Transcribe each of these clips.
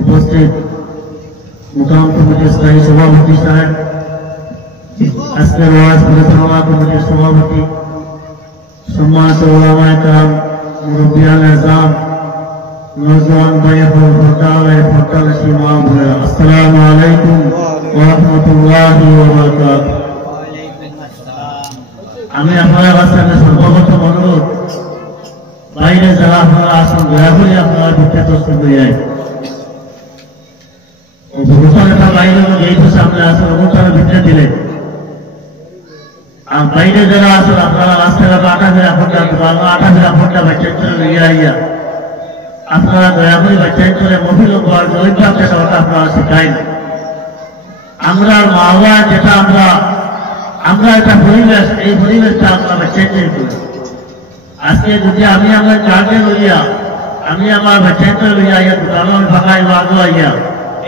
উপস্থিত মোকাম কমিটির স্থায়ী সভাপতি সাহেব, আজকের ওয়াজ পরিচালনা কমিটির সভাপতি, সম্মানিত ওলামায়ে কেরাম, মুরব্বিয়ান আযম, নওজওয়ান ভাইয়েরা, পর্দানশী মা বোনেরা, আসসালামু আলাইকুম ওয়া রাহমাতুল্লাহি ওয়া বারাকাতুহু। আমি আপনার কাছে সর্বপ্রথম অনুরোধ, বাইরে যারা আপনারা আসুন, দয়া করে আপনারা ভিতরে তসলিম হয়ে যায়। ভূষণটা বাইরে যেহেতু সামনে আসুন, ভূষণের ভিতরে দিলেন। আর বাইরে যারা আসুন, আপনারা রাস্তাঘাট আটাফেরা ফোনটা বাচ্চা চলে নিয়ে আইয়া আপনারা দয়া করে বাচ্চা চলে মহিল অভ্যাস যেটা ওটা আপনারা শেখাই। আমরা মা বাবা যেটা আমরা একটা পরিবেশ, এই পরিবেশটা আপনারা চেঞ্জ করি। আজকে যদি আমি আমার গার্জেন হইয়া, আমি আমার বাচ্চাকে লইয়া ইয়া দোকান ফাঁকায় ওয়াজ হইয়া,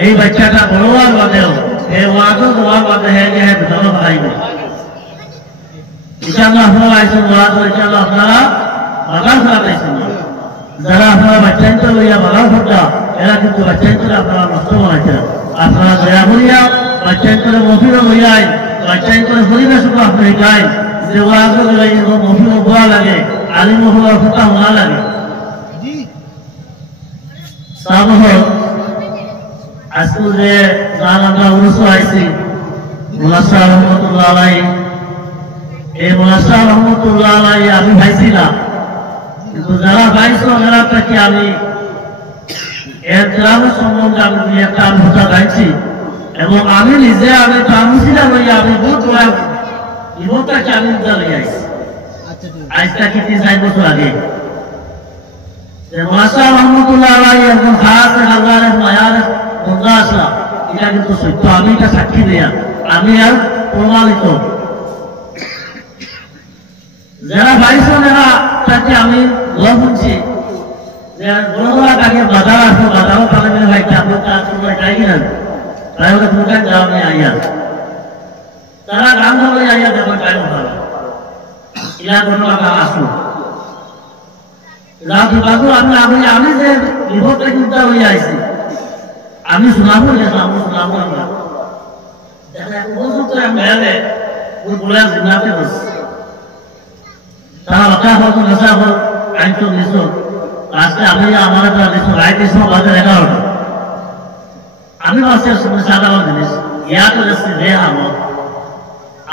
এই বাচ্চাটা বড় ওয়াজ বাদেও এই ওয়াজও তোমার বাদে হয়ে গিয়ে দোকান ফাঁকাইব। ইনশাআল্লাহ আপনারা আইসেন ওয়াজ, ইনশাআল্লাহ আপনারা বাগান ফেলাইছেন। যারা আপনারা বাচ্চাকে লইয়া বাগান ফোটা, এরা কিন্তু বাচ্চাকে আপনারা নষ্ট বানাইছেন। আপনারা দয়া করিয়া বাচ্চাকে মফিল হইয়া বাচ্চাকে পরিবেশকে আপনি গাই যে ওয়াজ মফিল হওয়া লাগে, আলিম হওয়ার কথা হওয়া লাগে। আজকে যে গান আমরা উরুস আইছি মুলাসা রহমতুল্লাহ আলাইহি, এই মুলাসা রহমতুল্লাহ আলাইহি আমি ভাইছিলাম, কিন্তু যারা ভাইছো এরা থেকে আমি এর গ্রামের সম্বন্ধে আমি দুই একটা কথা গাইছি এবং আমি নিজে আমি তামসিলা লইয়া আমি বহুত বিপদটাকে আমি লইয়া আইছি। আজটা কি 3-4 বছর আগে মুলাসা রহমতুল্লাহ আলাইহি একজন খাস হাজারের মায়ার বন্ধা আসা, এটা কিন্তু সত্য, আমি এটা সাক্ষী দেয়া, আমি আর প্রমাণিত। যারা ভাইছো এরা তাকে আমি শুনছি যে বড় আগে বাজার আসবো, বাজারও তাহলে ভাইটা আপনার কাজ করবো এটাই কিনা তাই ওটা দুটাই গ্রামে আইয়া তারা গান ধরে আইয়া দেখো তাই ভালো ইলা বড় আগা আসো রাজু বাবু আমি যে বিপদটা কিন্তু হয়ে আইছি, আমি শোনাবো আমরা দেখা উপযুক্ত মেলে ওই বলে শোনাতে বসে তারা কথা হতো নেশা হল আইন তো নিছো আজকে আমি আমার একটা নিছো রাইট ইসো বাজার 11টা আমি বসে শুনে সাধারণ জিনিস ইয়া তো যাচ্ছে রে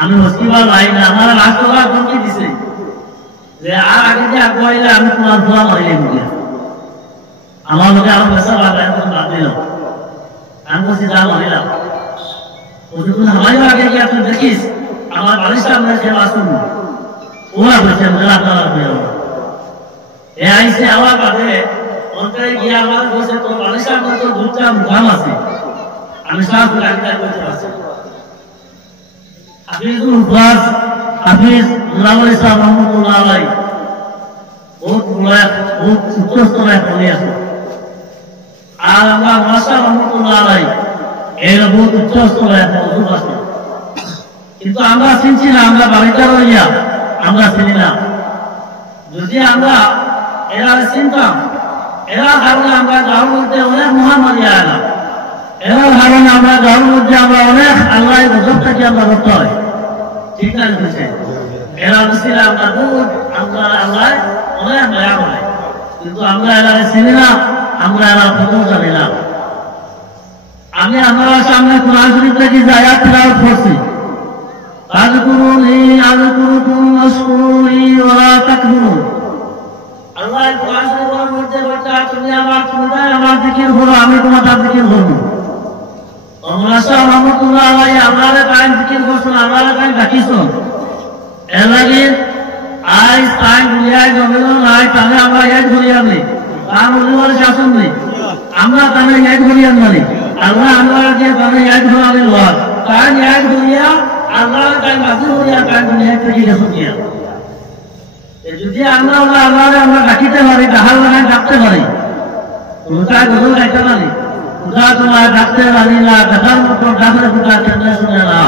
আমি হসপিটাল আই না, আমার রাষ্ট্রটা ধমকি দিছে যে আর আগে যে আগে আমি তোমার ভুয়া মারিলে মুখিয়া আমার লোকে আরো নেশা বাজায় বাদ দিল। আমি বলছি যা মারিলাম আমার আগে কি আপনি দেখিস আমার বাড়ির সামনে সেবা আসুন ওরা বলছেন এ আইসে আমার বাদে অন্তরে গিয়ে আমার বলছে তোর বাড়ির সামনে তো দুটা মুখাম আছে, আমি সাফ ডাক্তার বলতে পারছি হাফিজুল হুফাজ হাফিজ মুরাউল ইসলাম রহমতুল্লাহ আলাইহি বহুত উচ্চ স্তরে পড়ে আছে। আর আমরা মাসা রহমতুল্লাহ আলাইহি এর বহুত উচ্চ স্তরে পড়ে, কিন্তু আমরা চিনছি না, আমরা বাড়িটা রইয়া আমরা চিনি না। যদি আমরা এরা চিনতাম, এরা কারণে আমরা গাঁর মধ্যে অনেক মহামারী আলাম, এরা কারণে আমরা গাঁর মধ্যে আমরা অনেক আল্লাহ গজব থেকে আমরা করতে হয়, ঠিক না? এরা বুঝছিল আমরা বহুত আমরা আল্লাহ অনেক মায়া করে, কিন্তু আমরা এরা চিনি না, আমরা এরা প্রথম জানি না। আমি আপনার সামনে কোরআন শরীফ থেকে যে আয়াত তিলাওয়াত করছি, আযকুরুনি আযকুরুকুম ওয়াশকুরুনি ওয়া তাকফুরুন। আল্লাহ কোরআন শরীফের মধ্যে বলছে তুমি আমার জিকির করো, আমি তোমার জিকির করব। মুলাসা রহমতুল্লাহ আলাইহি আমারে টাইম জিকির করছেন, আমারে টাইম ডাকিছেন, এর লাগে আজ টাইম দুনিয়ায় জমিল নাই, তাহলে আমরা এক ঘুরিয়ে আনি তার মূল্যবান শাসন নেই, আমরা তাহলে এক ঘুরিয়ে আনি আল্লাহ আমরা যে তাহলে এক ঘুরানি লোক তাই এক ঘুরিয়া আল্লাহ টাইম বাকি ঘুরিয়া টাইম দুনিয়া থেকে গেছে গিয়া। যদি আমরা আমরা ডাকিতে পারি, ডাহাল লাগায় ডাকতে পারি, কোথায় গজল গাইতে পারি, কোথায় তোমার ডাকতে পারি না, দেখার মতো ডাকলে কোথায় কেন্দ্রে শুনে না,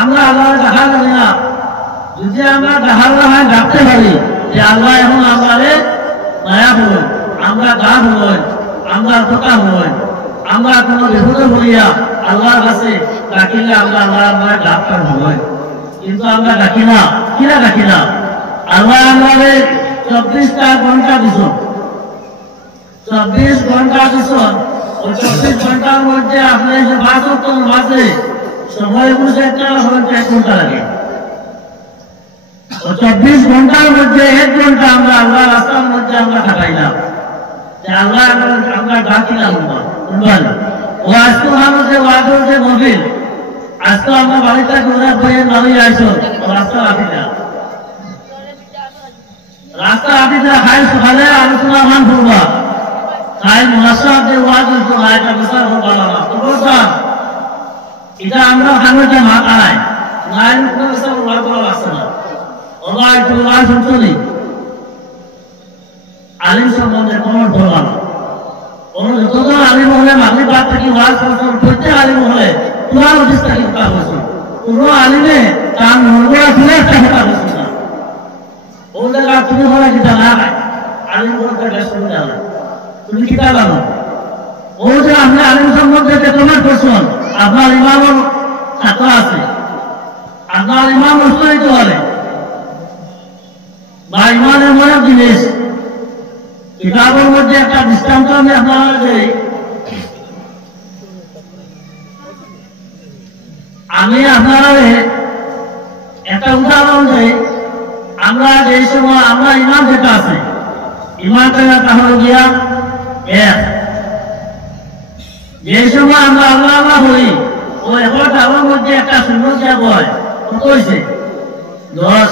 আমরা আল্লাহ দেখা জানি না। যদি আমরা ডাহাল লাগায় ডাকতে পারি যে আল্লাহ এখন আমাদের মায়া বলুন, আমরা গা বলুন, আমরা কথা হয় আমরা কোনো বিপদে পড়িয়া আল্লাহর কাছে ডাকিলে আমরা আল্লাহর ডাক্তার হয়, কিন্তু আমরা ডাকি না। কিনা ডাকি না? আল্লাহ আমাদের 24টা ঘন্টা দিছ, 24 ঘন্টা দিছ। ওই 24 ঘন্টার মধ্যে আপনি যে 5 ওয়াক্ত নামাজে সময় বুঝে 1 ঘন্টা লাগে। 24 ঘন্টার মধ্যে 1 ঘন্টা আমরা আল্লাহ রাস্তার মধ্যে আমরা কাটাইলাম, যে আল্লাহ আমরা ডাকিলাম। ও আজকে আমাদের ওয়াদর যে গভীর, আজকে আমরা বাড়িতে ঘোরা বইয়ে নামিয়ে আইসো রাস্তা আপিটা হাই সকালে আলোচনা মান করবা, তাই মহাসাব যে ওয়াদ হইতো না, এটা বিচার করবা না। এটা আমরা খানোটা মাথায় নাই ওয়াদ করা আসছে না। ওরা একটু ওয়াজ শুনছনি আলিম সম্বন্ধে কোনো বলবা না। যতজন আলিম হলে মাগলি বাদ থেকে ওয়াজ করছেন, প্রত্যেক আলিম হলে পুরা নদীর থেকে কথা বলছেন। কোনো আলিমে তার মনগড়া খুলে একটা কথা বলছেন না। ও জায়গা তুমি হলে কিতা না আলিম বলতে বেশ শুনে যাবে, তুমি কিতা জানো? ও যে আপনি আলিম সম্বন্ধে যে কমেন্ট করছেন, আপনার ইমামের ছাত্র আছে, আপনার ইমাম উৎসাহিত হলে বা ইমানের মনে জিনিস কিতাবের মধ্যে একটা দৃষ্টান্ত আমি আপনারা দেই। আমি আপনারা একটা উদাহরণ দেই। আমরা যে সময় আমরা ইমান যেটা আছে, ইমানটা তাহলে গিয়া যে সময় আমরা আল্লাহ আল্লাহ বলি, ও এখন আমার মধ্যে একটা সুন্দর যা বয় কত হয়েছে 10,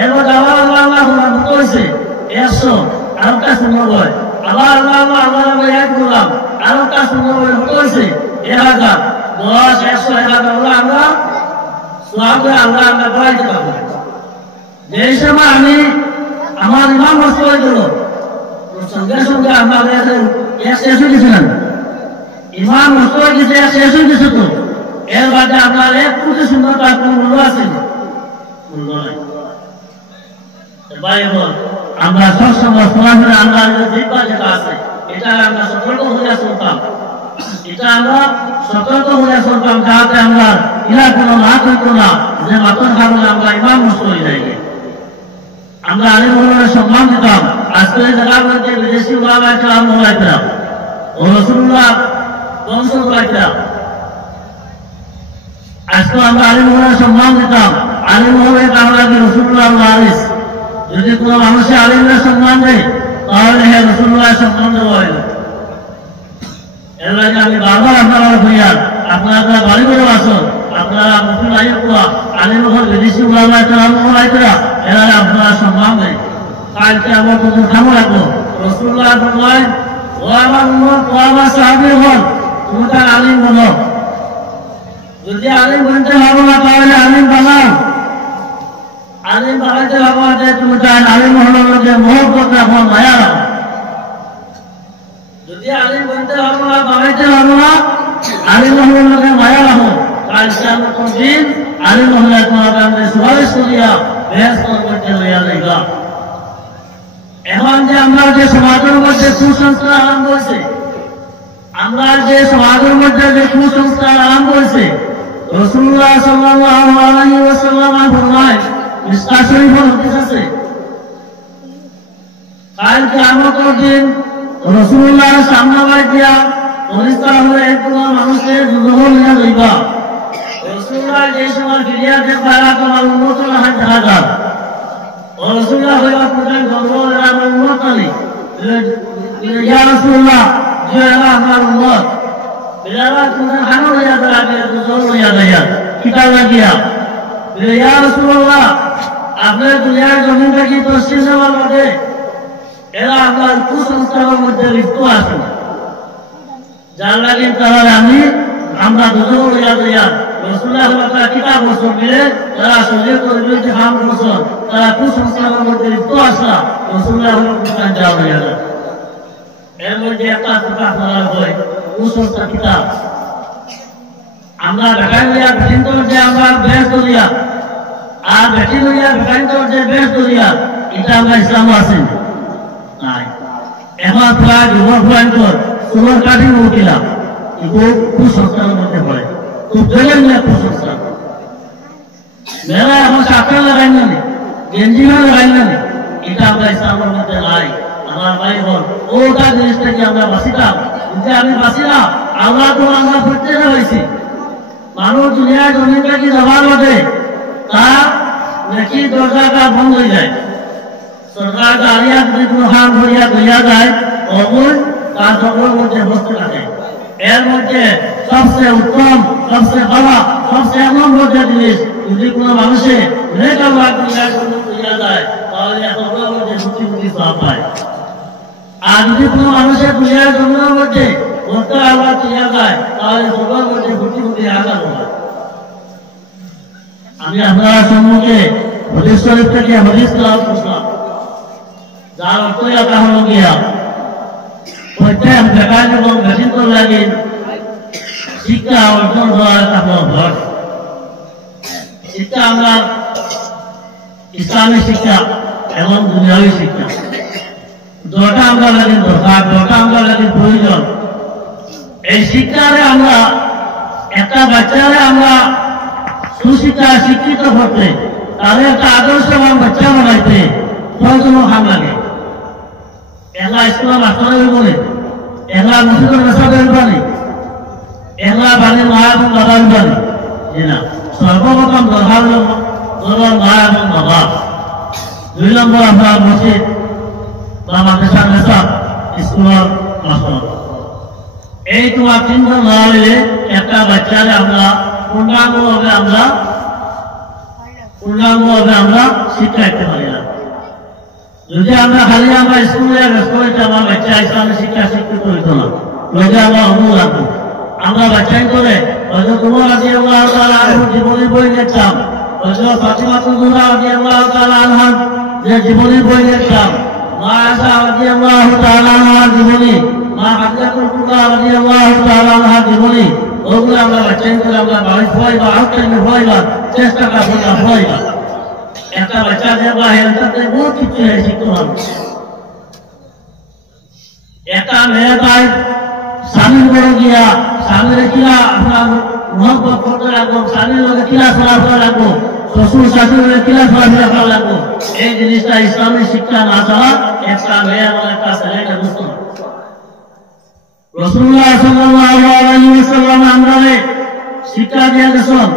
এর মধ্যে আবার আল্লাহ আল্লাহ কত হয়েছে 100, আর একটা সুন্দর বয় আবার আল্লাহ আল্লাহ আল্লাহ এক বললাম, আর একটা সুন্দর বয় কত হয়েছে 1000, 10, 100, 1000 আমরা সব আল্লাহ আমরা বাড়াইতে পারবো। যে সময় আমি আমার ইমাম নষ্ট হয়ে গেল, সঙ্গে সঙ্গে আমাদের শেষ হয়ে গেছিলেন, ইমাম নষ্ট হয়ে গেছে, শেষ হয়ে গেছে। তো এর বাদে আপনার 1 কোটি সুন্দর তার কোন মূল্য আছে? মূল্য নাই। আমরা সবসময় সরাসরি আমরা জিব্বা যেটা আছে এটা আমরা সতর্ক হইয়া চলতাম, এটা আমরা সতর্ক হইয়া চলতাম, যাতে আমরা ইলা কোনো মাত হইতো না যে মাতর কারণে আমরা ইমাম নষ্ট হয়ে যাই। আমরা আলিম ওলামাকে সম্মান দিতাম। আজকে জায়গার মধ্যে বিদেশি ওলামায়ে কেরাম ওলামায়ে ও রাসূলুল্লাহ বংশ ওলামায়ে, আজকে আমরা আলিম ওলামাকে সম্মান দিতাম। আলিম ওলামায়ে আমরা কি রাসূলুল্লাহ ওয়ারিস? যদি কোনো মানুষের আলিমের সম্মান দেয় তাহলে হ্যাঁ রাসূলুল্লাহর সম্মান দেওয়া হয়। এর লাগে আমি বারবার আপনারা হইয়া আপনারা বাড়ি করে আসুন, আপনারা মুসলিম আইন কোয়া আলিম হল বিদেশি ওলামায়ে কেরাম ওলামায়ে এরা আপনারা সম্মান দেয়। কালকে আমার কোনো খামো রাখবো রাসূলুল্লাহ ফরমায়, ও আমার উম্মত, ও আমার সাহাবী হল, তুমি তার আলিম বলো। যদি আলিম বলতে পারবো না তাহলে আলিম বানাও। আলিম বানাইতে পারবো যে তুমি তার আলিম হল যে মহব্বত রাখো, মায়া রাখো। যদি আলিম বলতে পারবো না, বানাইতে পারবো না, আলিম হল মায়া রাখো। কালকে আমার দিন আলিম হলে তোমার সুপারিশ করিয়া এখন যে আমরা যে সমাজের মধ্যে কুসংস্কার আরম্ভ হয়েছে, আমরা যে সমাজের মধ্যে যে কুসংস্কার আরম্ভ হয়েছে, রাসূলুল্লাহ সাল্লাল্লাহু আলাইহি ওয়াসাল্লাম ফরমায়, মিশকাত শরীফের হাদিস আছে, কাল কিয়ামতের দিন রাসূলুল্লাহ সামনে দিয়া পরিষ্কার হয়ে একজন মানুষের দুর্বল হয়ে যাইবা। রাসূলুল্লাহ যে সময় ফিরিয়া দেখবা তোমার উম্মতের হাত দেখা রাসূলুল্লাহ হইয়া প্রধান গর্ব আমার উম্মত আলী, ইয়া রাসূলুল্লাহ যে আমার উম্মত বিলালা তুমি হানো হইয়া দাঁড়াবে, দুজন হইয়া দাঁড়িয়া কিতাব লাগিয়া, ইয়া রাসূলুল্লাহ আপনার দুনিয়ার জমিনটা কি পশ্চিম যাওয়ার মধ্যে এরা আপনার কুসংস্কারের মধ্যে লিপ্ত আছে, যার লাগে তাহলে আমরা দুজন হইয়া দাঁড়িয়া রাসূলুল্লাহ তাআলা কিতাব বছর মিলে তারা শরীর করবে যে হাম বছর তারা কুসংস্কারের মধ্যে লিপ্ত আসলা, রাসূলুল্লাহ কোরআন যাওয়া হইয়া যায়। এর মধ্যে একটা কথা বলা হয় কুসংস্কার কিতাব। আমরা দেখাই হইয়া ভিতর যে আমরা বেশ করিয়া আর বেটি হইয়া ভিতর যে বেশ করিয়া এটা আমরা ইসলাম আছে নাই। এখন প্রায় যুবক তোমার কাঠি উঠিলাম খুব কুসংস্কারের মধ্যে পড়ে, খুব জেলে নিয়ে কুসংস্কার। মেয়েরা এখন চাকরা লাগাই না, গেঞ্জিও লাগাই না, এটা আমরা ইসলামের মধ্যে নাই। আমার ভাই বোন, ওটা জিনিসটাকে আমরা বাঁচিতাম, যে আমি বাঁচিলাম, আমরা তো আমরা প্রত্যেকে হয়েছি। মানুষ দুনিয়ায় জমিটাকে যাবার মধ্যে তার নাকি দরজাটা বন্ধ হয়ে যায়, সরকার দাঁড়িয়ে যদি কোনো হাম ভরিয়া ধরিয়া যায়, অবশ্যই তার সকল মধ্যে বসতে থাকে। এর মধ্যে সবচেয়ে উত্তম, সবচেয়ে ভালো, সবচেয়ে এক নম্বর যে জিনিস, যদি কোনো মানুষে নেকাল ভাগ ধরিয়া যায়, তাহলে সকল মধ্যে সত্যি সত্যি সব পায়। আর যদি কোনো মানুষের দুনিয়ার জন্মের মধ্যে বসতে আবার ধরিয়া যায়, তাহলে সকল মধ্যে সত্যি সত্যি আঘাত হয়। আমি আপনারা সম্মুখে হদিস শরীফ থেকে হদিস তেলাওয়াত করলাম, যার অর্থ এটা হলো গিয়া প্রত্যেক বেকার এবং বেসিত লাগে শিক্ষা অর্জন হওয়ার একটা ভর। শিক্ষা আমরা ইসলামী শিক্ষা এবং দুনিয়াবী শিক্ষা দুটা আমরা লাগে দরকার, দুটা আমরা লাগে প্রয়োজন। এই শিক্ষারে আমরা একটা বাচ্চারে আমরা সুশিক্ষা শিক্ষিত করতে, তাদের একটা আদর্শবান বাচ্চা বানাইতে প্রয়োজন হাম লাগে। এলা স্কুলের মাস্টারের বলে, এলা মসজিদের মেসাদের বলে, এলা বাড়ির মা এবং বাবার বলে, না সর্বপ্রথম দরকার হল মা এবং বাবা। 2 নম্বর আপনার মসজিদ বা মাদ্রাসার মেসাব, স্কুলের মাস্টার। এই তোমার 3 জন না হইলে একটা বাচ্চারে আমরা পূর্ণাঙ্গভাবে আমরা শিক্ষা দিতে পারি না। যদি আমরা খালি আমরা স্কুলে আমার বাচ্চা ইসলামের শিক্ষা শিক্ষিত হইত না, যদি আমরা অনু রাখবো, আমরা বাচ্চাই করে হয়তো তোমার আদি আল্লাহ তাআলা জীবনী বই দেখতাম, হয়তো ফাতিমাতুল জোহরা আদি আল্লাহ তাআলা আনহার যে জীবনী বই দেখতাম, মা আয়েশা আদি আল্লাহ তাআলা আনহার জীবনী, মা হাদিজাতুল কুবরা আদি আল্লাহ তাআলা আনহার জীবনী, ওগুলো আমরা বাচ্চাই করে আমরা বাড়ি পড়াইবা, আউটলাইনে পড়াইবা, চেষ্টাটা পড়াইবা। একটা বাচ্চা যে বাহিরে বহুত কিছু শিখতে হবে। একটা মেয়ে তাই স্বামীর বড় গিয়া স্বামীর কিনা আপনার মহব্বত করতে রাখবো, স্বামীর লোকে কিনা চলাফেরা রাখবো, শ্বশুর শাশুড়ের কিনা চলাফেরা করা রাখবো, এই জিনিসটা ইসলামী শিক্ষা না ছাড়া একটা মেয়ে এবং একটা ছেলেকে বুঝতে হবে। রাসূলুল্লাহ সাল্লাল্লাহু আলাইহি ওয়াসাল্লাম আমরারে শিক্ষা দিয়ে গেছেন।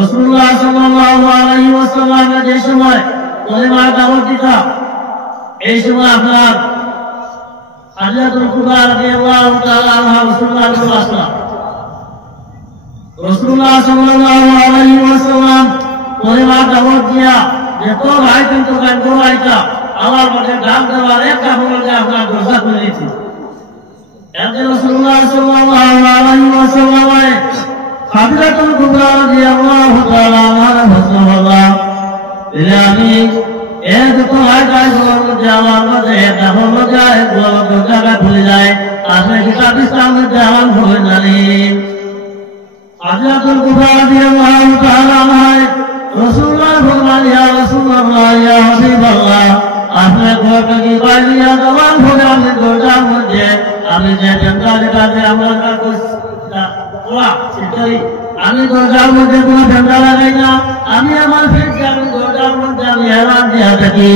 রাসূলুল্লাহ সাল্লাল্লাহু আলাইহি ওয়াসাল্লাম যে সময় কলিমার দাওয়াত দিতা, এই সময় আপনার হাদিজাতুল কুবরা রাদিয়াল্লাহু তাআলা আনহা রাসূলুল্লাহর কাছে আসলেন। রাসূলুল্লাহ সাল্লাল্লাহু আলাইহি ওয়াসাল্লাম কলিমার দাওয়াত দিয়া যত ভাই কিন্তু গান গাইতা, আমার মধ্যে ডাক দেওয়ার একটা বলে আপনার দরজা খুলে দিয়েছে। একদিন রাসূলুল্লাহ সাল্লাল্লাহু আলাইহি ওয়াসাল্লাম হাদিজাতুল কুবরা রাদিয়াল্লাহু তাআলা আনহা রাসূলুল্লাহ আমি এক তো হয় যায় যে আমার মধ্যে একটা হলো যায় দরজাটা খুলে যায়, আসলে কিতাব ইসলামের দেওয়ান হয়ে জানি। হাদিজাতুল কুবরা রাদিয়াল্লাহু তাআলা আনহা রাসূলুল্লাহ ফরমান ইয়া রাসূলুল্লাহ ইয়া হাবিবাল্লাহ, আপনি ঘরটা কি বাইরিয়া দেওয়ান হয়ে আমি দরজার মধ্যে আমি যে বেঙ্গালিটাতে আমার আমি দরজার মধ্যে কোনো বেঙ্গা লাগাই না, আমি আমার ফিরকে আমি দরজার মধ্যে আমি হেরান দিয়া থাকি।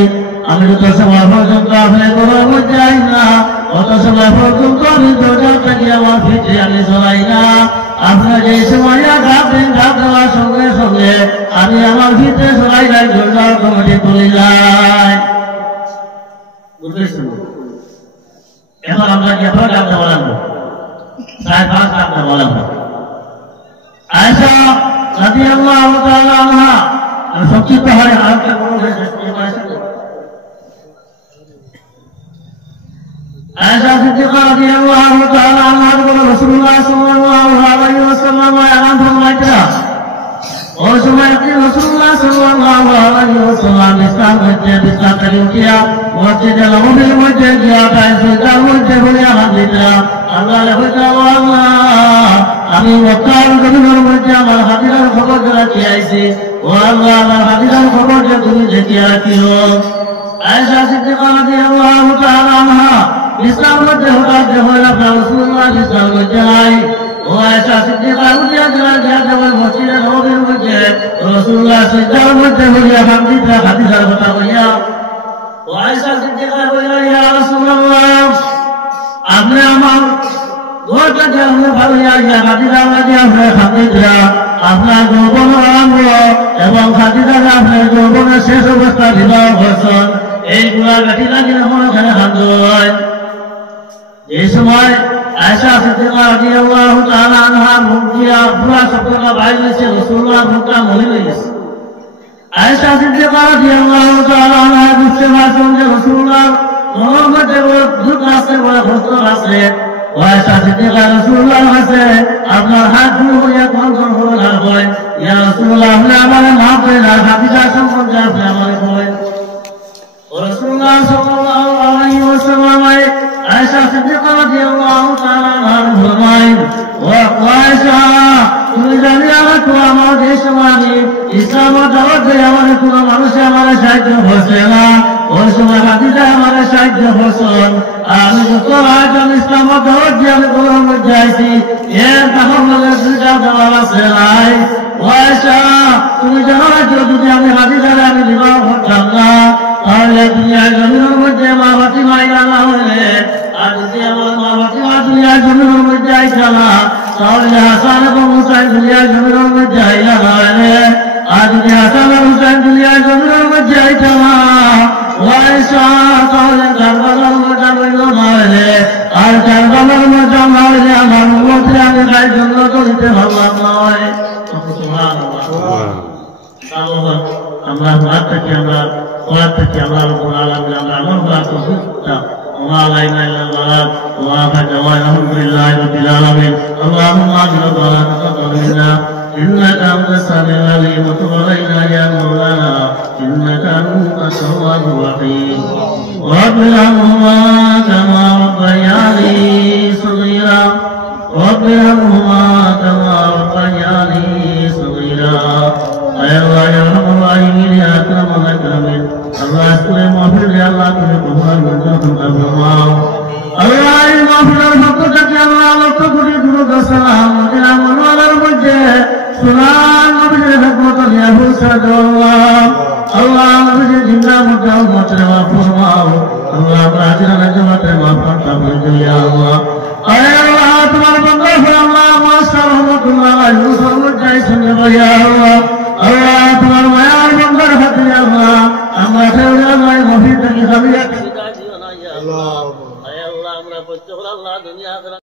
আমি যত সময় পর্যন্ত আপনি ঘরের মধ্যে যাই না, অত সময় পর্যন্ত আমি দরজার থেকে আমার ফিরকে আমি চলাই না। আপনার যে সময় ঘাট দেওয়ার সঙ্গে সঙ্গে আমি আমার ফিরতে চলাই যাই, দরজার কমিটি তুলে যাই। বুঝতেছেন? এখন আমরা এবার ডাকতে বলাবো, 4-5 ডাকতে বলাবো। আয়েশা রাদিয়াল্লাহু তাআলা আনহা সংক্ষিপ্ত হয় আরেকটা বড় আয়েশা সিদ্দিকা রাদিয়াল্লাহু তাআলা আনহা বলে রাসূলুল্লাহ সাল্লাল্লাহু আলাইহি ওয়াসাল্লাম আরাম ফরমাইতা, ওই সময় রাসূলুল্লাহ সাল্লাল্লাহু আলাইহি ওয়াসাল্লাম ইসলাম হতে বিস্তার করে উঠিয়া মসজিদে নববীর মধ্যে গিয়া তাই সুজার মধ্যে বলে আলহামদুলিল্লাহ আল্লাহ আল্লাহ আমি মক্কার জমিনের মধ্যে আমার হাদিরার খবর রাখি আইছি, ও আল্লাহ আমার হাদিরার খবর যে তুমি দেখিয়া রাখিও। আয়েশা সিদ্দিকা রাদিয়াল্লাহু তাআলা আনহা ইসলাম মধ্যে হঠাৎ যখন আপনার রাসূলুল্লাহ ইসলাম মধ্যে নাই ও আয়েশা সিদ্দিকা উঠিয়া যাওয়ার মসজিদে নববীর মধ্যে রাসূলুল্লাহ সিজদার মধ্যে বলিয়া হামদিতা হাদিসার কথা বলিয়া ও আয়েশা সিদ্দিকা বলিয়া ইয়া রাসূলুল্লাহ আপনি আমার ঘরটাকে আপনি ভাবিয়া ইয়া হাদিসা মাঝে আপনার হামদিতা আপনার যৌবন আরম্ভ এবং হাদিসাকে আপনার যৌবনের শেষ অবস্থা বিবাহ হয়েছেন এইগুলা গাঠি লাগিয়ে মনে ওখানে হাত হয় এই সময় আয়েশা সিদ্দিকা রাদিয়াল্লাহু তাআলা আনহা মুখ দিয়া পুরা শব্দটা বাইরে এসে রাসূলুল্লাহর মুখটা মনে হয়ে গেছে আয়েশা সিদ্দিকা রাদিয়াল্লাহু তাআলা আনহা বুঝতে পারছেন যে রাসূলুল্লাহর মনের মধ্যে দুঃখ আছে বড় কষ্ট আছে আয়েশা সিদ্দিকা রাসূলুল্লাহর কাছে আপনার হাত ধরে হইয়া কন্দন হলো না হয় ইয়া রাসূলুল্লাহ আপনি আমাকে মাফ করে না হাদিসা সম্পর্কে আপনি আমাকে বলেন রাসূলুল্লাহ সাল্লাল্লাহু আলাইহি ওয়াসাল্লাম আয়েশা সিদ্দিকা রাদিয়াল্লাহু তাআলা আনহা ফরমায়েন ও আয়েশা তুমি জানি আমার দেশ মানে ইসলাম দাওয়াত দিয়ে আমার কোনো মানুষ আমার সাহায্য করছে না ওই সময় হাদিসা আমার সাহায্য করছেন আমি যত আজ আমি ইসলাম দাওয়াত দিয়ে আমি কোরআন মধ্যে আইছি এর তখন বলে দুইটা জবাব আছে নাই ও আয়েশা তুমি জানো যদি আমি হাদিসারে আমি বিবাহ করতাম না তাহলে দুনিয়ার জমিনের মধ্যে মা ফাতিমা ইলাহা হলে আর যদি আমার মা ফাতিমা দুনিয়ার জমিনের মধ্যে আইতা না তাহলে হাসান এবং হুসাইন দুনিয়ার জমিনের মধ্যে ইলাহা হলে আর যদি হাসান এবং হুসাইন দুনিয়ার জমিনের মধ্যে আইতা না ওয়াইসা তাহলে কারবালার মধ্যে হইল না হলে আর কারবালার মধ্যে না হলে আমার উম্মতকে আমি গায়ে জন্য দিতে ভাবলাম নয় সুবহানাল্লাহ আমরা হাত থেকে আমরা قرأت في الله رب العالمين أمر لا تصدق وما علينا إلا البلاغ وآخر دعوانا الحمد لله رب العالمين اللهم اجعل